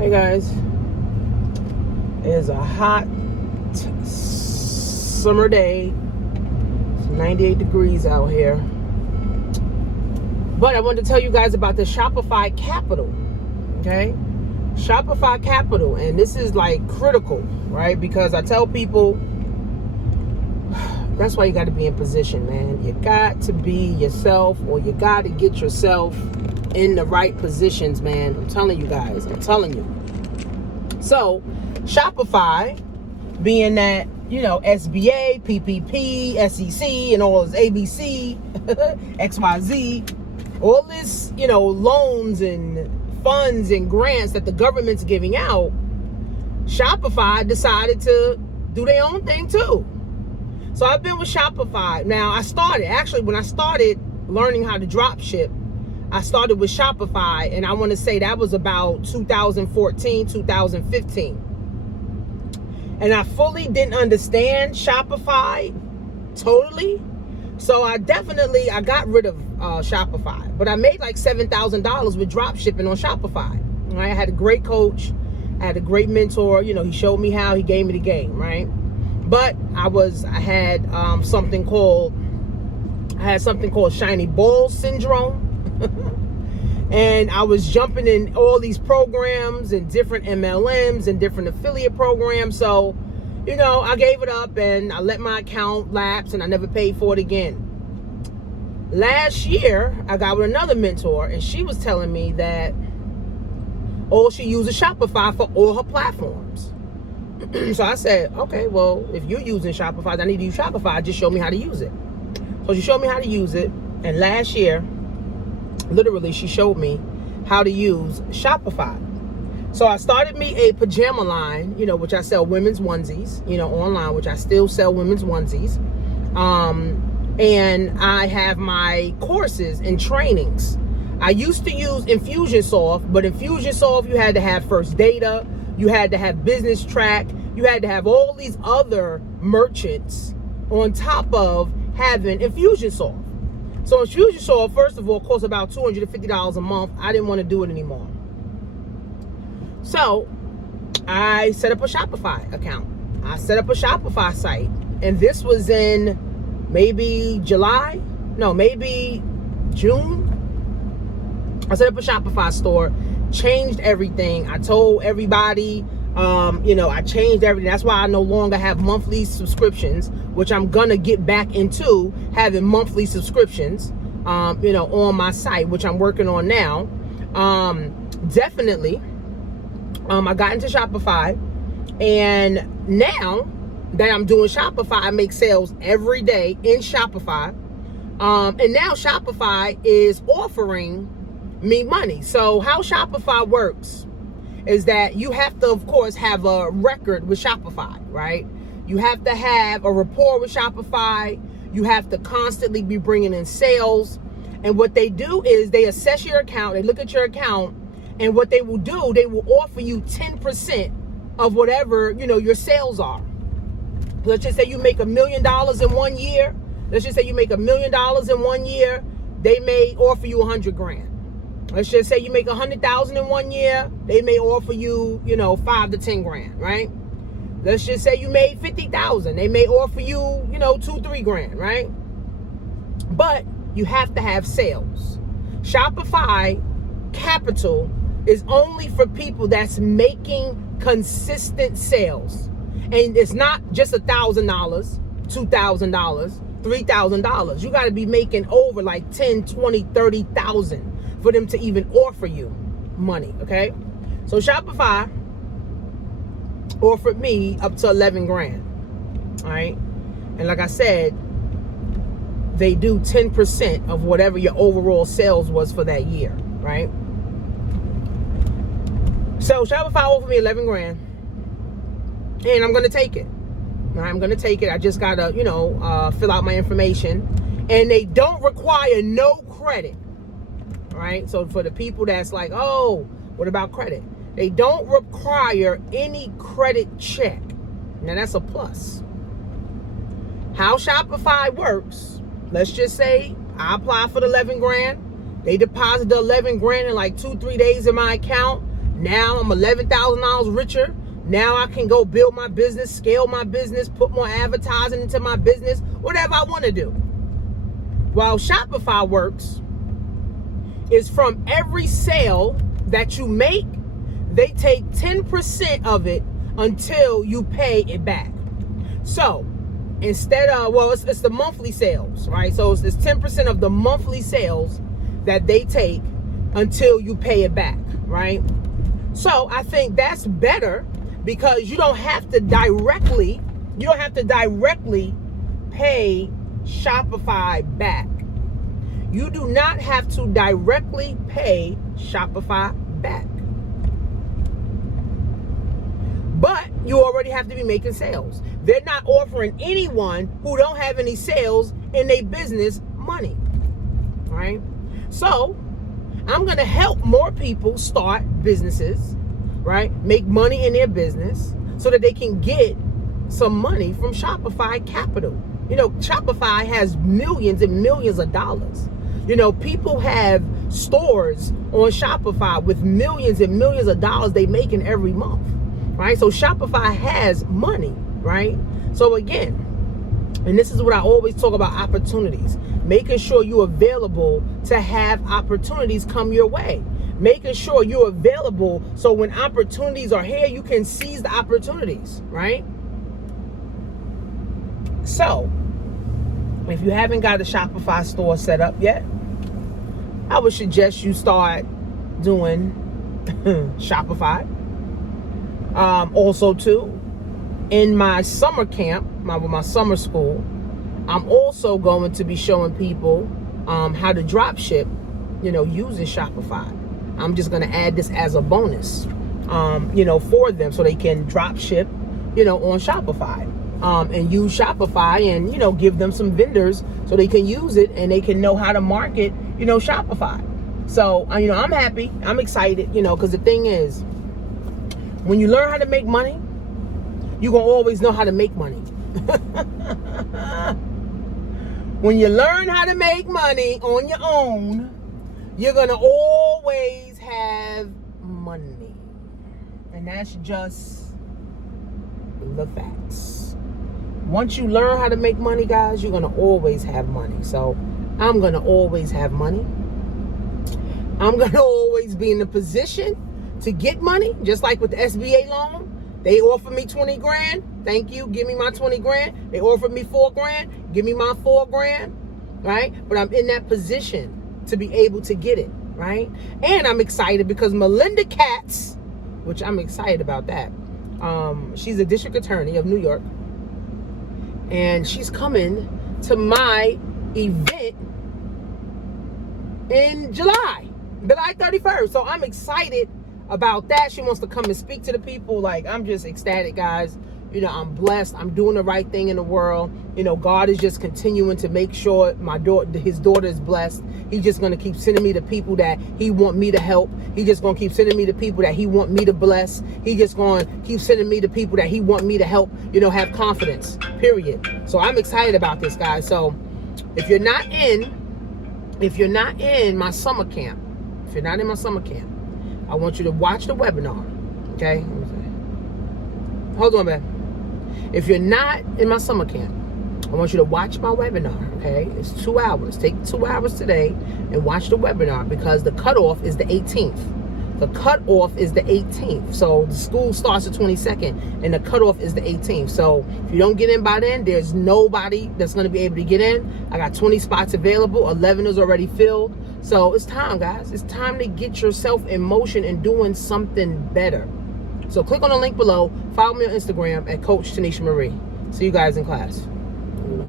Hey guys, it's a hot summer day. It's 98 degrees out here. But I wanted to tell you guys about the Shopify Capital. Okay? Shopify Capital. And this is like critical, right? Because I tell people that's why you got to be in position, man. You got to be yourself, or you got to get yourself in the right positions, man. I'm telling you guys. I'm telling you. So, Shopify, being that, SBA, PPP, SEC, and all this ABC, XYZ, all this, loans and funds and grants that the government's giving out, Shopify decided to do their own thing too. So I've been with Shopify. Now, when I started learning how to drop ship, I started with Shopify, and I want to say that was about 2014, 2015. And I fully didn't understand Shopify totally. So I got rid of Shopify. But I made like $7,000 with drop shipping on Shopify. Right? I had a great coach. I had a great mentor. He showed me how. He gave me the game, right? But I had something called shiny ball syndrome. And I was jumping in all these programs and different MLMs and different affiliate programs. So, I gave it up and I let my account lapse and I never paid for it again. Last year, I got with another mentor and she was telling me that she uses Shopify for all her platforms. So I said, okay, well, if you're using Shopify, I need to use Shopify. Just show me how to use it. So she showed me how to use it. And last year, literally, she showed me how to use Shopify. So I started me a pajama line, which I sell women's onesies, online, which I still sell women's onesies. And I have my courses and trainings. I used to use Infusionsoft, but Infusionsoft, you had to have First Data, you had to have Business Track, you had to have all these other merchants on top of having Infusionsoft. So Infusionsoft, first of all, costs about $250 a month. I didn't want to do it anymore. So I set up a Shopify account. I set up a Shopify site. And this was in maybe June. I set up a Shopify store, changed everything. I told everybody, I changed everything. That's why I no longer have monthly subscriptions, which I'm gonna get back into having monthly subscriptions, on my site, which I'm working on now. Definitely, I got into Shopify, and now that I'm doing Shopify, I make sales every day in Shopify. And now Shopify is offering me money. So how Shopify works is that you have to, of course, have a record with Shopify, right? You have to have a rapport with Shopify. You have to constantly be bringing in sales. And what they do is they assess your account. They look at your account. And what they will do, they will offer you 10% of whatever, your sales are. Let's just say you make $1 million in 1 year. Let's just say you make $1 million in 1 year. They may offer you $100,000. Let's just say you make $100,000 in 1 year. They may offer you, $5,000 to $10,000, right? Let's just say you made $50,000. They may offer you, $2,000-$3,000, right? But you have to have sales. Shopify Capital is only for people that's making consistent sales. And it's not just $1,000, $2,000, $3,000. You got to be making over like 10, 20, 30,000 for them to even offer you money, okay? So Shopify offered me up to $11,000, all right? And like I said, they do 10% of whatever your overall sales was for that year, right? So Shopify offered me $11,000, and I'm gonna take it. All right, I'm gonna take it. I just gotta, fill out my information, and they don't require no credit. Right? So for the people that's like, oh, what about credit? They don't require any credit check. Now that's a plus. How Shopify works, let's just say I apply for the $11,000. They deposit the $11,000 in like 2-3 days in my account. Now I'm $11,000 richer. Now I can go build my business, scale my business, put more advertising into my business, whatever I want to do. While Shopify works is from every sale that you make, they take 10% of it until you pay it back. So instead of, it's the monthly sales, right? So it's 10% of the monthly sales that they take until you pay it back, right? So I think that's better because you don't have to directly pay Shopify back. You do not have to directly pay Shopify back. But you already have to be making sales. They're not offering anyone who don't have any sales in their business money, right? So I'm going to help more people start businesses, right? Make money in their business so that they can get some money from Shopify Capital. You know, Shopify has millions and millions of dollars. You know, people have stores on Shopify with millions and millions of dollars they making every month, right? So Shopify has money, right? So again, and this is what I always talk about, opportunities. Making sure you're available to have opportunities come your way. Making sure you're available so when opportunities are here, you can seize the opportunities, right? So, if you haven't got a Shopify store set up yet, I would suggest you start doing Shopify. Also, too, in my summer camp, my summer school, I'm also going to be showing people how to drop ship, using Shopify. I'm just going to add this as a bonus, for them so they can drop ship, on Shopify. And use Shopify and, give them some vendors so they can use it and they can know how to market, Shopify. So, I'm happy. I'm excited, because the thing is, when you learn how to make money, you're going to always know how to make money. When you learn how to make money on your own, you're going to always have money. And that's just the facts. Once you learn how to make money, guys, you're going to always have money. So I'm going to always have money. I'm going to always be in the position to get money, just like with the SBA loan. They offered me 20 grand. Thank you. Give me my 20 grand. They offered me 4 grand. Give me my 4 grand. Right? But I'm in that position to be able to get it. Right? And I'm excited because Melinda Katz, which I'm excited about that. She's a district attorney of New York. And she's coming to my event in July 31st. So I'm excited about that. She wants to come and speak to the people. Like, I'm just ecstatic, guys. I'm blessed. I'm doing the right thing in the world. God is just continuing to make sure his daughter is blessed. He's just going to keep sending me the people that he want me to help. He's just going to keep sending me the people that he want me to bless. He's just going to keep sending me the people that he want me to help, have confidence, period. So I'm excited about this, guys. So if you're not in my summer camp, I want you to watch the webinar, okay? Hold on, man. If you're not in my summer camp, I want you to watch my webinar, okay? It's 2 hours. Take 2 hours today and watch the webinar because the cutoff is the 18th. The cutoff is the 18th. So the school starts the 22nd and the cutoff is the 18th. So if you don't get in by then, there's nobody that's going to be able to get in. I got 20 spots available. 11 is already filled. So it's time, guys. It's time to get yourself in motion and doing something better. So click on the link below. Follow me on Instagram at Coach Tanisha Marie. See you guys in class.